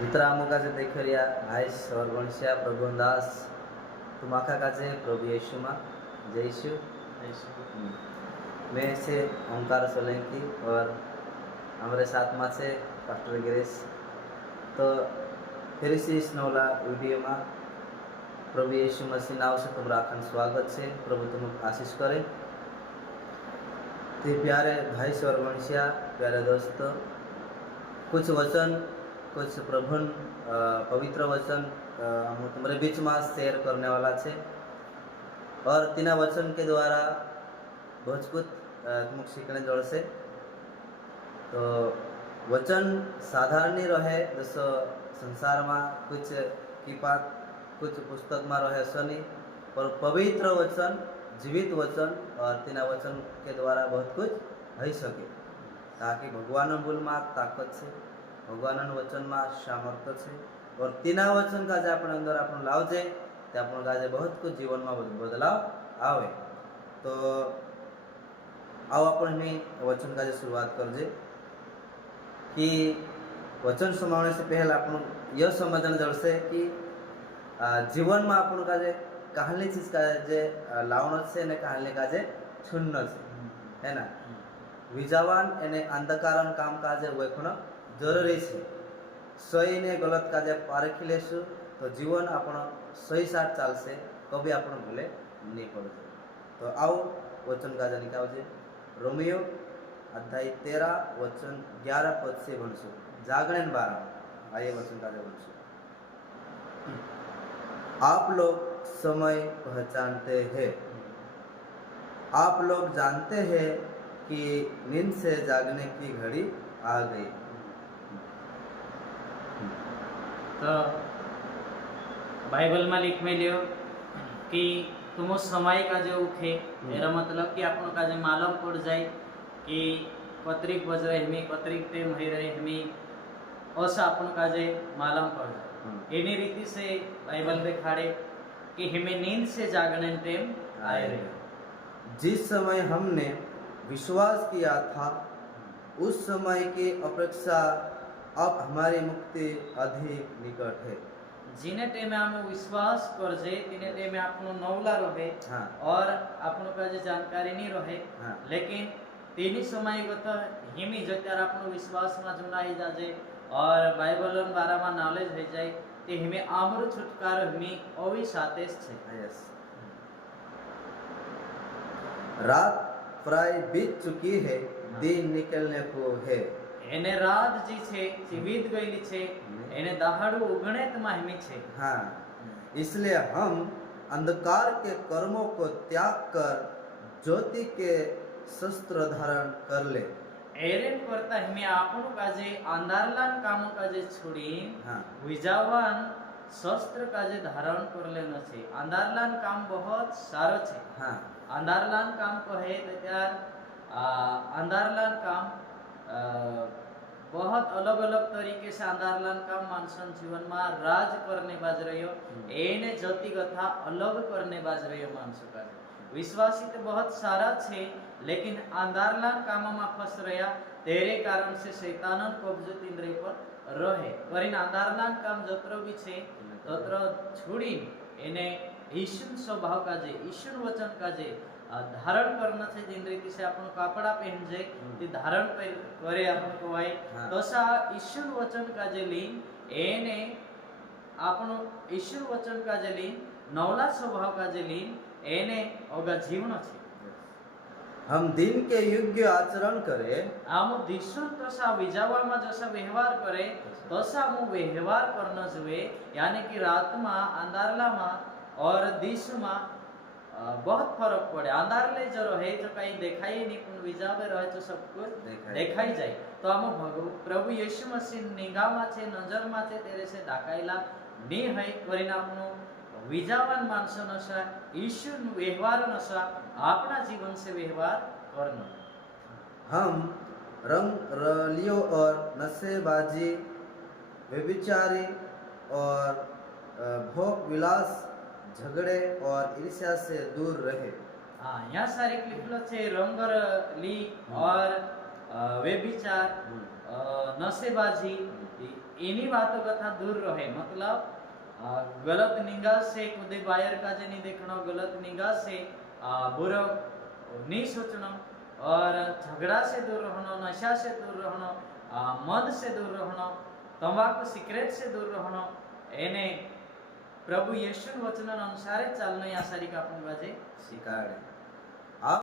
मित्र आमुकाचे देखरिया हायस और वंशिया प्रभु दास तुम आखा काजे प्रभु यीशु मा जय यीशु। मैं से ओंकार सोलंकी और हमारे साथ में से पास्टर गिरीश। तो फिर से इस नौला वीडियो में प्रभु यीशु मसीह नाव से तुम राखन स्वागत से प्रभु तुम आशीष करे। तो प्यारे भाई और वंशिया प्यारे दोस्तों, कुछ वचन कुछ प्रभुन पवित्र वचन हम तुम्हारे बीच में शेयर करने वाला छे और तीना वचन के द्वारा बहुत कुछ तुम सीखने जोड़ से। तो वचन साधारण नहीं रहे जैसो संसार में कुछ किताब कुछ पुस्तक में रहे सो नहीं, पर पवित्र वचन जीवित वचन और तीना वचन के द्वारा बहुत कुछ हो सके, ताकि भगवान बोल में ताकत से भगवान वचन में सामर्थ्य है और तीना वचन का जे अपने अंदर अपन लावजे ते अपन का जे बहुत कुछ जीवन में बदलाव आवे। तो आओ अपन में वचन का जे शुरुआत करजे कि वचन सुनाने से पहले अपन यह समझना जरूरी है कि जीवन में अपन का जे कहानी चीज का जे लावनो से ने कहानी का जे छुन्नो से है ना, विजावान एने अंधकारन काम काजे वेखनो जरूरी है। सही ने गलत काजे पारखी लेशु तो जीवन अपन सही साथ चाल से कभी अपन भूले नहीं पड़े। तो आओ वचन का जानी क्या हो रोमियो अध्याय 13 वचन 11 पद से बनसु जागरण 12 आइए वचन का बनसु। आप लोग समय पहचानते हैं, आप लोग जानते हैं कि नींद से जागने की घड़ी आ गई। तो बाइबल में लिख में लियो कि तुम समय का जो उठे मेरा मतलब कि अपन का जो मालूम पड़ जाए कि कतरीक बज रहे हमें कतरीक टाइम हो रहे हमें ऐसा अपन का जो मालूम पड़ जाए। इन्हीं रीति से बाइबल दिखाड़े कि हमें नींद से जागने टाइम आए रहे। जिस समय हमने विश्वास किया था उस समय की अपेक्षा अब हमारी मुक्ति अधिक निकट है। जिने टाइम हम विश्वास कर जे तिने टाइम आपनो नौला रहे और आपनो का जे जानकारी नहीं रहे, लेकिन तीनी समय को तो हिमी जत्यार आपनो विश्वास में जुनाई जाजे और बाइबल बारे में नॉलेज हो जाए ते हिमे आमरो छुटकारो हिमी ओवी सातेस छे। रात प्राय बीत चुकी है, दिन निकलने को है। एने रात जी छे जीवित गईली छे, एने दहाड़ू उगणेत माहिमी छे। हाँ, इसलिए हम अंधकार के कर्मों को त्याग कर ज्योति के शस्त्र धारण कर ले। एरेन करता हमें आपनो काजे अंधारलान कामों काजे छोड़ी विजावान शस्त्र काजे धारण कर लेना छे। अंधारलान काम बहुत सारो छे। अंधारलान काम को है तो यार अंधारलान काम बहुत अलग अलग तरीके से अंधारलान काम मानसन जीवन में राज करने बाज रही हो, एने ज्योति कथा अलग करने बाज रही हो मानसो का विश्वासी तो बहुत सारा छे, लेकिन अंधारलान काम में फंस रहा तेरे कारण से शैतानन कब्जो इंद्रिय पर रहे करीन अंधारलान काम जत्र भी छे तत्र छोड़ी एने ईश्वर स्वभाव का जे ईश्वर वचन का जे धारण करना छे। जिन रीति से अपन कपड़ा पहन जे ते धारण करे अपन को आए तसा ईश्वर वचन का जे लीन एने आपनो ईश्वर वचन का जे लीन नवला स्वभाव का जे लीन एने ओगा जीवन छे। हम दिन के योग्य आचरण करे आमो दिशो तसा विजावा में जैसा व्यवहार करे तसा मु व्यवहार करना जुए, यानी कि रात में अंधारला में और दिश में बहुत फर्क पड़े। अंधार ले जो रहे जो कहीं देखाई नहीं, पुन विजावे रहे तो सब कुछ देखाई जाए। तो हम प्रभु यीशु मसीह निगाह में छे नजर में छे तेरे से डाकायला नहीं है करीना अपनो विजावान मानसो नशा ईश्वर व्यवहार नशा अपना जीवन से व्यवहार करना। हम रंग रलियों और नशेबाजी व्यभिचारी और भोग विलास झगड़े और ईर्ष्या से दूर रहे। यहाँ सारे लिखलो छे रंगरली और व्यभिचार नशेबाजी इन्हीं बातों कथा दूर रहे। मतलब गलत निगाह से खुदे बाहर का जे नहीं देखना, गलत निगाह से बुरा नहीं सोचना, और झगड़ा से दूर रहना, नशा से दूर रहना, मद से दूर रहना, तंबाकू सिगरेट से दूर रहना, एने प्रभु यीशु वचन अनुसार चालना या सारी का अपन बाजे શીખાડે